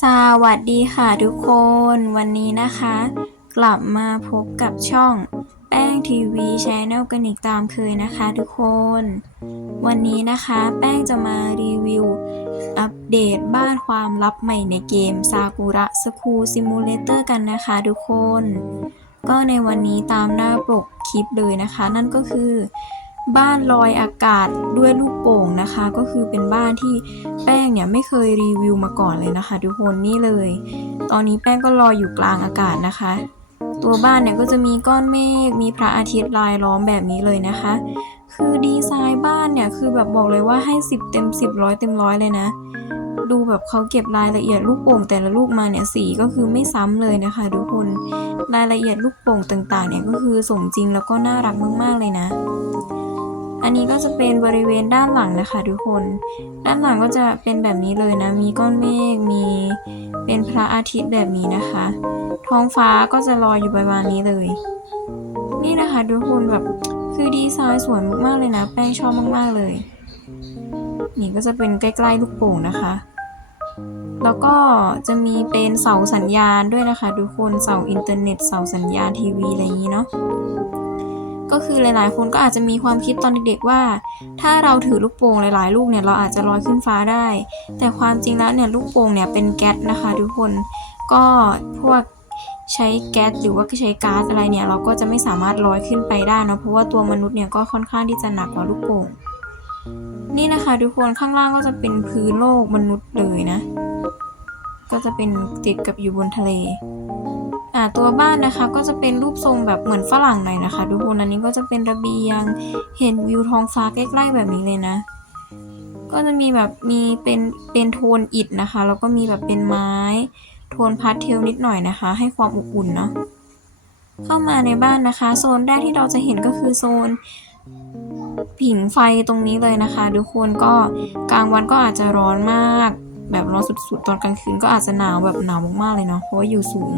สวัสดีค่ะทุกคน วันนี้นะคะ กลับมาพบกับช่องแป้งทีวีชแนลกันอีกตามเคยนะคะทุกคน วันนี้นะคะแป้งจะมารีวิว อัปเดตบ้านความลับใหม่ในเกมซากุระสคูซิมูเลเตอร์กันนะคะทุกคน ก็ในวันนี้ตามหน้าปกคลิปเลยนะคะ นั่นก็คือ บ้านลอยอากาศด้วยลูกโป่งนะคะ ก็คือเป็นบ้านที่แป้งเนี่ยไม่เคยรีวิวมาก่อนเลยนะคะทุกคนนี่เลย ตอนนี้แป้งก็ลอยอยู่กลางอากาศนะคะ ตัวบ้านเนี่ยก็จะมีก้อนเมฆมีพระอาทิตย์ลายล้อมแบบนี้เลยนะคะ คือดีไซน์บ้านเนี่ยคือแบบบอกเลยว่าให้ 10 เต็ม 10ร้อยเต็มร้อยเลยนะ ดูแบบเขาเก็บรายละเอียดลูกโป่งแต่ละลูกมาเนี่ยสีก็คือไม่ซ้ำเลยนะคะทุกคนรายละเอียดลูกโป่งต่างๆเนี่ยก็คือสมจริงแล้วก็น่ารักมากๆเลยนะ อันนี้ก็จะเป็นบริเวณด้านหลังนะคะทุกคน ด้านหลังก็จะเป็นแบบนี้เลยนะ มีก้อนเมฆ มีเป็นพระอาทิตย์แบบนี้นะคะ ท้องฟ้าก็จะลอยอยู่ประมาณนี้เลย นี่นะคะทุกคนแบบคือดีไซน์สวยมากๆเลยนะ แป้งชอบมากๆเลย นี่ก็จะเป็นใกล้ๆลูกโป่งนะคะ แล้วก็จะมีเป็นเสาสัญญาณด้วยนะคะทุกคน เสาอินเทอร์เน็ต เสาสัญญาณทีวีอะไรอย่างนี้เนาะ ก็คือหลายๆ คนก็อาจจะมีความคิดตอนเด็กๆว่า ถ้าเราถือลูกโป่งหลายๆ ลูกเนี่ยเราอาจจะลอยขึ้นฟ้าได้ แต่ความจริงแล้วเนี่ยลูกโป่งเนี่ยเป็นแก๊สนะคะทุกคน ก็พวกใช้แก๊สหรือว่าใช้ก๊าซอะไรเนี่ยเราก็จะไม่สามารถลอยขึ้นไปได้เนอะเพราะว่าตัวมนุษย์เนี่ยก็ค่อนข้างที่จะหนักกว่าลูกโป่งนี่นะคะทุกคนข้างล่างก็จะเป็นพื้นโลกมนุษย์เลยนะ ก็จะเป็นติดกับอยู่บนทะเลอ่าตัวบ้านนะคะก็จะเป็นรูปทรงแบบเหมือนฝรั่งหน่อยนะคะทุกคนอันนี้ก็จะเป็นระเบียง เห็นวิวท้องฟ้าใกล้ๆแบบนี้เลยนะ ก็จะมีแบบมีเป็นเป็นโทนอิฐนะคะแล้วก็มีแบบเป็นไม้ โทนพาสเทลนิดหน่อยนะคะ ให้ความอบอุ่นเนาะเข้ามาในบ้านนะคะ โซนแรกที่เราจะเห็นก็คือโซนผิงไฟตรงนี้เลยนะคะทุกคนก็กลางวันก็อาจจะร้อนมาก แบบร้อนสุดๆ ตอนกลางคืนก็อาจจะหนาวแบบหนาวมากๆเลยเนาะเพราะว่าอยู่สูง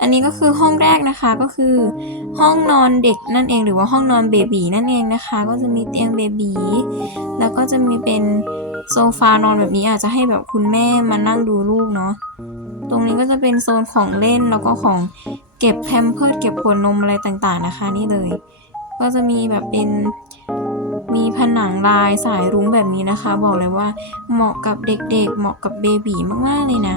อันนี้ก็คือห้องแรกนะคะก็คือห้องนอนเด็กนั่นเองหรือว่าห้องนอนเบบีนั่นเองนะคะ ก็จะมีเตียงเบบีแล้วก็จะมีเป็นโซฟานอนแบบนี้อาจจะให้แบบคุณแม่มานั่งดูลูกเนาะตรงนี้ก็จะเป็นโซนของเล่นแล้วก็ของเก็บแพมเพิร์ดเก็บขวดนมอะไรต่างๆนะคะ นี่เลย ก็จะมีแบบเป็น มีผนังลายสายรุ้งแบบนี้นะคะ บอกเลยว่าเหมาะกับเด็กๆ เหมาะกับเบบีมากๆเลยนะ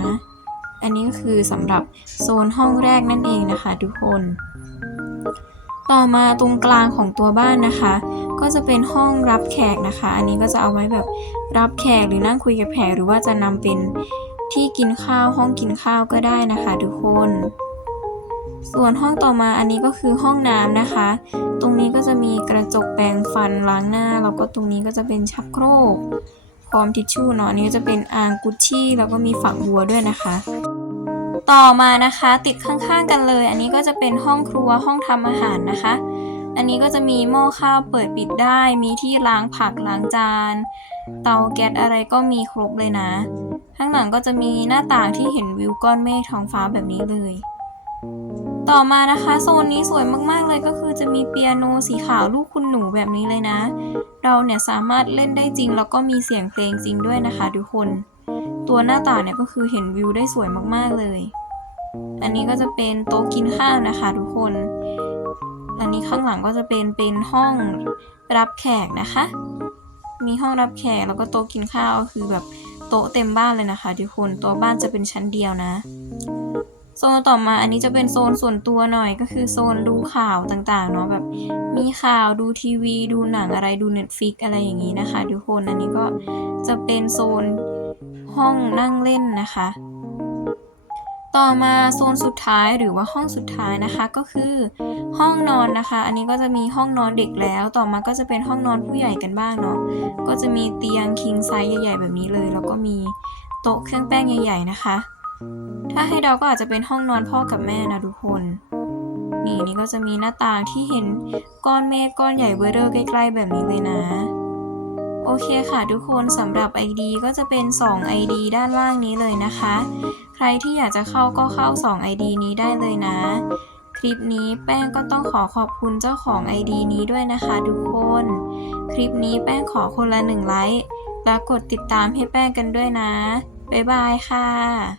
อันนี้ก็คือสำหรับโซนห้องแรกนั่นเองนะคะทุกคน ต่อมาตรงกลางของตัวบ้านนะคะ ก็จะเป็นห้องรับแขกนะคะ อันนี้ก็จะเอาไว้แบบรับแขกหรือนั่งคุยกับแขกหรือว่าจะนำเป็นที่กินข้าวห้องกินข้าวก็ได้นะคะทุกคน ส่วนห้องต่อมาอันนี้ก็คือห้องน้ำนะคะ ตรง ก็จะมีกระจกแปรงฟันล้างหน้า แล้วก็ตรงนี้ก็จะเป็นชักโครกพร้อมทิชชู่เนาะอันนี้ก็จะเป็นอ่างกุชชี่แล้วก็มีฝักบัวด้วยนะคะ ต่อมานะคะติดข้างๆกันเลย อันนี้ก็จะเป็นห้องครัวห้องทำอาหารนะคะ อันนี้ก็จะมีหม้อข้าวเปิดปิดได้ มีที่ล้างผักล้างจาน เตาแก๊สอะไรก็มีครบเลยนะ ข้างหลังก็จะมีหน้าต่างที่เห็นวิวก้อนเมฆท้องฟ้าแบบนี้เลย ต่อมานะคะโซนนี้สวยมากๆเลยก็คือจะมีเปียโนสีขาวลูกคุณหนูแบบนี้เลยนะ เราเนี่ยสามารถเล่นได้จริง แล้วก็มีเสียงเพลงจริงด้วยนะคะทุกคน ตัวหน้าต่างเนี่ยก็คือเห็นวิวได้สวยมากๆเลย อันนี้ก็จะเป็นโต๊ะกินข้าวนะคะทุกคน อันนี้ข้างหลังก็จะเป็นเป็นห้องรับแขกนะคะ มีห้องรับแขกแล้วก็โต๊ะกินข้าวคือแบบโต๊ะเต็มบ้านเลยนะคะทุกคน ตัวบ้านจะเป็นชั้นเดียวนะ โซนต่อมาอันนี้จะเป็นโซนส่วนตัวหน่อยก็คือโซนดูข่าวต่างๆเนาะแบบมีข่าวดูทีวี ดูหนังอะไรดู Netflix อะไรอย่างนี้นะคะทุกคนอันนี้ก็จะเป็นโซนห้องนั่งเล่นนะคะ ต่อมาโซนสุดท้ายหรือว่าห้องสุดท้ายนะคะก็คือห้องนอนนะคะ อันนี้ก็จะมีห้องนอนเด็กแล้ว ต่อมาก็จะเป็นห้องนอนผู้ใหญ่กันบ้างเนาะก็จะมีเตียงคิงไซส์ใหญ่ ๆ แบบนี้เลย แล้วก็มีโต๊ะเครื่องแป้งใหญ่ ๆ นะคะ ถ้าให้เดาก็อาจจะเป็นห้องนอนพ่อกับแม่นะทุกคน นี่นี่ก็จะมีหน้าต่างที่เห็นก้อนเมฆก้อนใหญ่เบอร์เรอร์ใกล้ ๆ แบบนี้เลยนะ โอเคค่ะทุกคนสำหรับ ID ก็จะเป็น 2 ID ด้านล่างนี้เลยนะคะ ใครที่อยากจะเข้าก็เข้า 2 ID นี้ได้เลยนะ คลิปนี้แป้งก็ต้องขอขอบคุณเจ้าของ ID นี้ด้วยนะคะทุกคน คลิปนี้แป้งขอคนละ1ไลค์และกดติดตามให้แป้งกันด้วยนะบ๊ายบายค่ะ